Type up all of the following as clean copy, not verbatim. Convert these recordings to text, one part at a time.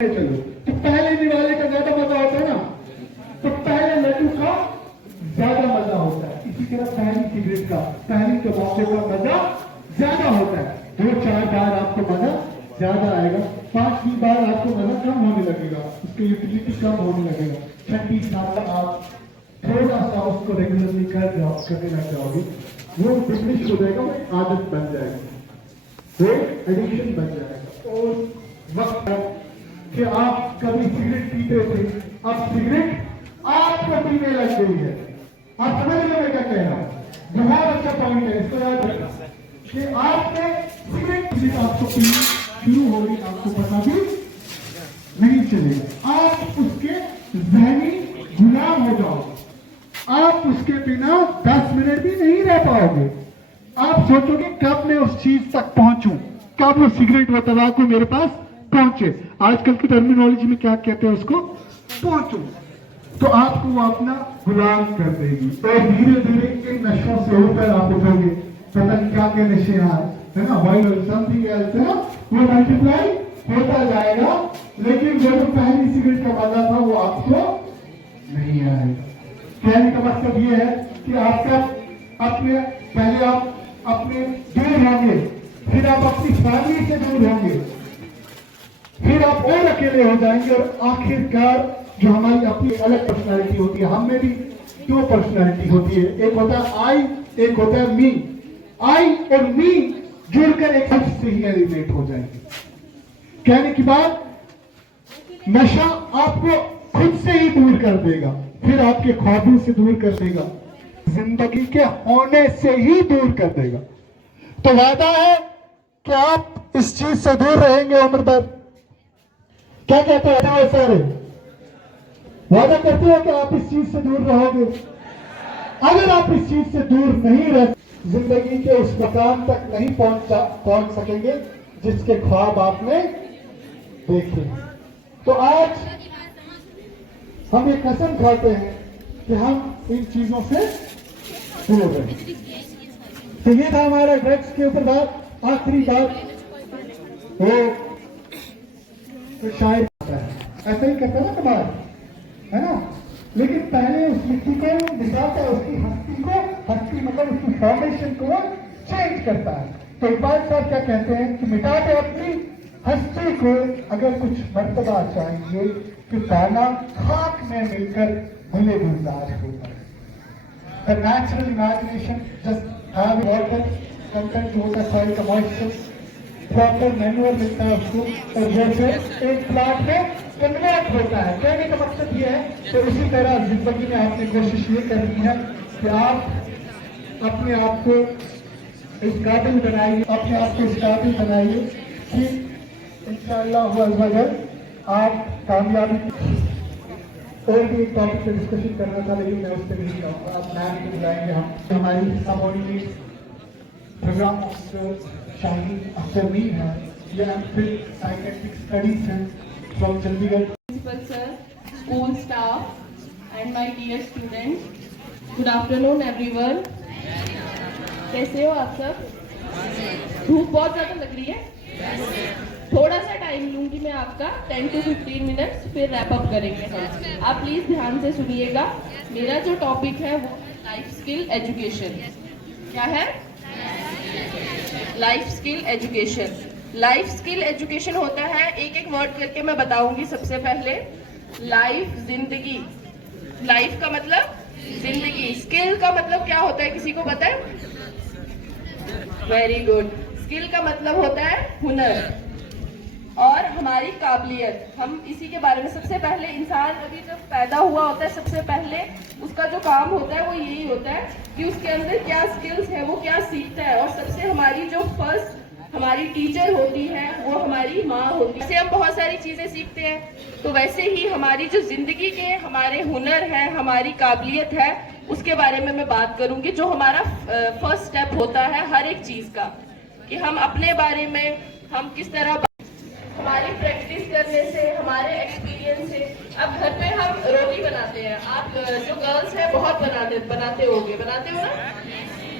चलो तो पहले निवाले का ज्यादा मजा होता है ना, तो पहले लड्डू का ज्यादा मजा होता है। इसी तरह पहली सिगरेट का, पहली तंबाकू का मजा ज्यादा होता है। 2-4 बार आपको मजा ज्यादा आएगा, 5वीं बार आपको मजा कम होने लगेगा, उसकी यूटिलिटी कम होने लगेगा। 6वीं साल आप थोड़ा सा उसको रेगुलरली करने लग जाओगे, वो फिनिश हो जाएगा, वो आदत बन जाएगी, वो एडिक्शन बन जाएगा। और वक्त कि आप कभी सिगरेट पीते थे, अब सिगरेट आपको पीने लग गई है। आप समझ लो मैं क्या कह रहा हूं, बहुत अच्छा पॉइंट है, इसको याद रखना कि आपने सिगरेट पी, आपको पीनी शुरू हो गई, आपको पता भी नहीं चलेगा। आप उसके ज़हनी गुलाम हो जाओगे, आप उसके बिना 10 मिनट भी नहीं रह पाओगे। आप सोचोगे कब मैं उस चीज तक पहुंचूं, कब वो सिगरेट व तंबाकू मेरे पास पहुंचे। आजकल की टर्मिनोलॉजी में क्या कहते हैं उसको, पहुंचो। तो आपको वो अपना गुलाम कर देगी, और धीरे धीरे इन नशों से ऊपर आप उठोगे। पता नहीं क्या क्या नशे है ना, वाइल समथिंग एल्स है ना, वो मल्टीप्लाई होता जाएगा, लेकिन जो पहली सिगरेट का मजा था वो आपको नहीं आएगा। कहने का मतलब ये है कि आपका अपने पहले आप अपने दूर होंगे, फिर आप अपनी फैमिली से दूर होंगे, फिर आप और अकेले हो जाएंगे, और आखिरकार जो हमारी अपनी अलग पर्सनालिटी होती है, हम में भी 2 पर्सनालिटी होती है, एक होता है आई, एक होता है मी। आई और मी जुड़कर एक से ही एलिमिनेट हो जाएंगे। कहने की बात, नशा आपको खुद से ही दूर कर देगा, फिर आपके ख्वाबों से दूर कर देगा, जिंदगी के होने से ही दूर कर देगा। तो वादा है कि आप इस चीज से दूर रहेंगे उम्र भर। क्या कहते हैं सारे, वादा करते हो कि आप इस चीज से दूर रहोगे। अगर आप इस चीज से दूर नहीं रह, जिंदगी के उस मकाम तक नहीं पहुंच सकेंगे जिसके ख्वाब आपने देखे। तो आज हम एक कसम खाते हैं कि हम इन चीजों से दूर रहें। तो ये था हमारा ड्रग्स के ऊपर बात, आखिरी बात। वो तो शायद ऐसा ही करता ना कमाल, है ना, लेकिन पहले उस मिट्टी को मिटाता है, उसकी हस्ती मतलब उसकी फॉर्मेशन को चेंज करता है। तो इकबाल साहब क्या कहते हैं कि मिटाते अपनी हस्ती को, अगर कुछ मर्तबा चाहिए कि दाना खाक में मिलकर भले गुलजार होता है। The natural imagination just have water content होता है, सॉइल का मॉइस्चर, प्रॉपर मैन्युअल मिलता है उसको, और जैसे एक प्लांट में कन्वर्ट होता है। कहने का मकसद ये है, तो इसी तरह जिंदगी में आपने कोशिश ये करनी है कि आप अपने आप को इस काबिल बनाइए, अपने आप को इस काबिल बनाइए कि इंशाअल्लाह आप कामयाबी। और भी एक टॉपिक पर डिस्कशन करना था, लेकिन मैं उस पर नहीं कहूँगा, आप मैम को बुलाएंगे। हम हमारी समोनी प्रोग्राम ऑफिसर शाहिद अख्तर भी है, या फिर साइकेट्रिक स्टडीज है from Chandigarh. Principal sir, school staff, and my dear students, good afternoon everyone. कैसे हो आप सब? धूप बहुत ज़्यादा लग रही है, थोड़ा सा टाइम लूंगी मैं आपका, 10 to 15 मिनट्स, फिर रैप अप करेंगे हम। आप प्लीज ध्यान से सुनिएगा। मेरा जो टॉपिक है वो लाइफ स्किल एजुकेशन। क्या है? Life skill education. Life skill education होता है, एक एक वर्ड करके मैं बताऊंगी। सबसे पहले लाइफ, जिंदगी। लाइफ का मतलब जिंदगी, स्किल का मतलब क्या होता है, किसी को पता है? Very good. स्किल का मतलब होता है हुनर, और हमारी काबिलियत। हम इसी के बारे में, सबसे पहले इंसान अभी जब पैदा हुआ होता है, सबसे पहले उसका जो काम होता है वो यही होता है कि उसके अंदर क्या स्किल्स है, वो क्या सीखता है। और सबसे हमारी जो फर्स्ट हमारी टीचर होती है वो हमारी माँ होती है। वैसे हम बहुत सारी चीजें सीखते हैं, तो वैसे ही हमारी जो जिंदगी के हमारे हुनर है, हमारी काबिलियत है, उसके बारे में मैं बात करूंगी। जो हमारा फर्स्ट स्टेप होता है हर एक चीज का, कि हम अपने बारे में हम किस तरह, हमारी प्रैक्टिस करने से, हमारे एक्सपीरियंस से। अब घर पे हम रोटी बनाते हैं, आप जो गर्ल्स हैं बहुत बनाते हो ना,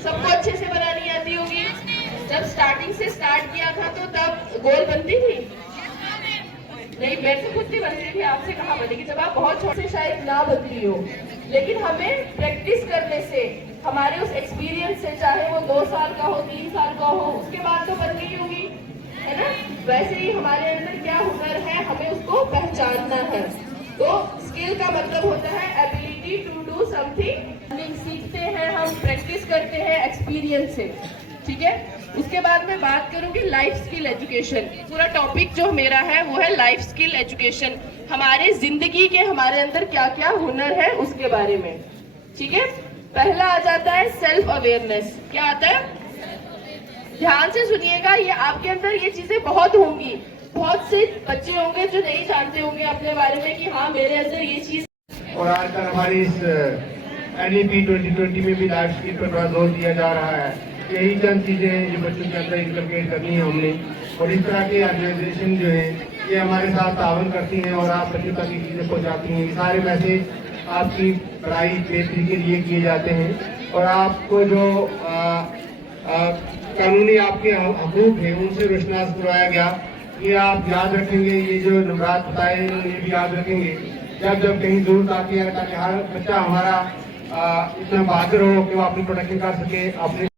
सबको अच्छे से बनानी आती होगी। जब स्टार्टिंग से स्टार्ट किया था तो तब गोल बनती थी, नहीं, मेरे से खुद नहीं बनती थी, आपसे कहाँ बनेगी जब आप बहुत छोटे से शायद ना बदली हो। लेकिन हमें प्रैक्टिस करने से, हमारे उस एक्सपीरियंस से, चाहे वो 2 साल का हो, 3 साल का हो, उसके बाद तो बन गई होगी, है ना। वैसे ही हमारे अंदर क्या हुनर है, हमें उसको पहचानना है। तो स्किल का मतलब होता है एबिलिटी टू डू समथिंग। सीखते हैं हम, प्रैक्टिस करते हैं एक्सपीरियंस से, ठीक है। उसके बाद मैं बात करूंगी लाइफ स्किल एजुकेशन। पूरा टॉपिक जो मेरा है वो है लाइफ स्किल एजुकेशन। हमारे जिंदगी के, हमारे अंदर क्या क्या हुनर है उसके बारे में, ठीक है। पहला आ जाता है सेल्फ अवेयरनेस। क्या आता है? ध्यान से सुनिएगा, ये आपके अंदर ये चीजें बहुत होंगी। बहुत से बच्चे होंगे जो नहीं जानते होंगे अपने बारे में कि हाँ मेरे अंदर ये चीज। और आजकल हमारी इस NEP 2020 में भी लाइफ स्किल पर बड़ा जोर दिया जा रहा है। यही चंद चीजें हैं जो बच्चों के अंदर इंकलकेट करनी है हमने। और इस तरह के ऑर्गेनाइजेशन जो है ये हमारे साथ तावन करती हैं और आप बच्चों तक ये चीजें पहुँचाती हैं। ये सारे मैसेज आपकी पढ़ाई बेहतरी के लिए किए जाते हैं और आपको जो कानूनी आपके हकूक हैं उनसे रोशनास करवाया गया। ये आप याद रखेंगे, ये जो नंबरात बताए हैं ये भी याद रखेंगे जब जब कहीं जरूरत आती है, ताकि हर बच्चा हमारा इतना बहादुर हो कि वो अपनी प्रोटेक्शन कर सके अपने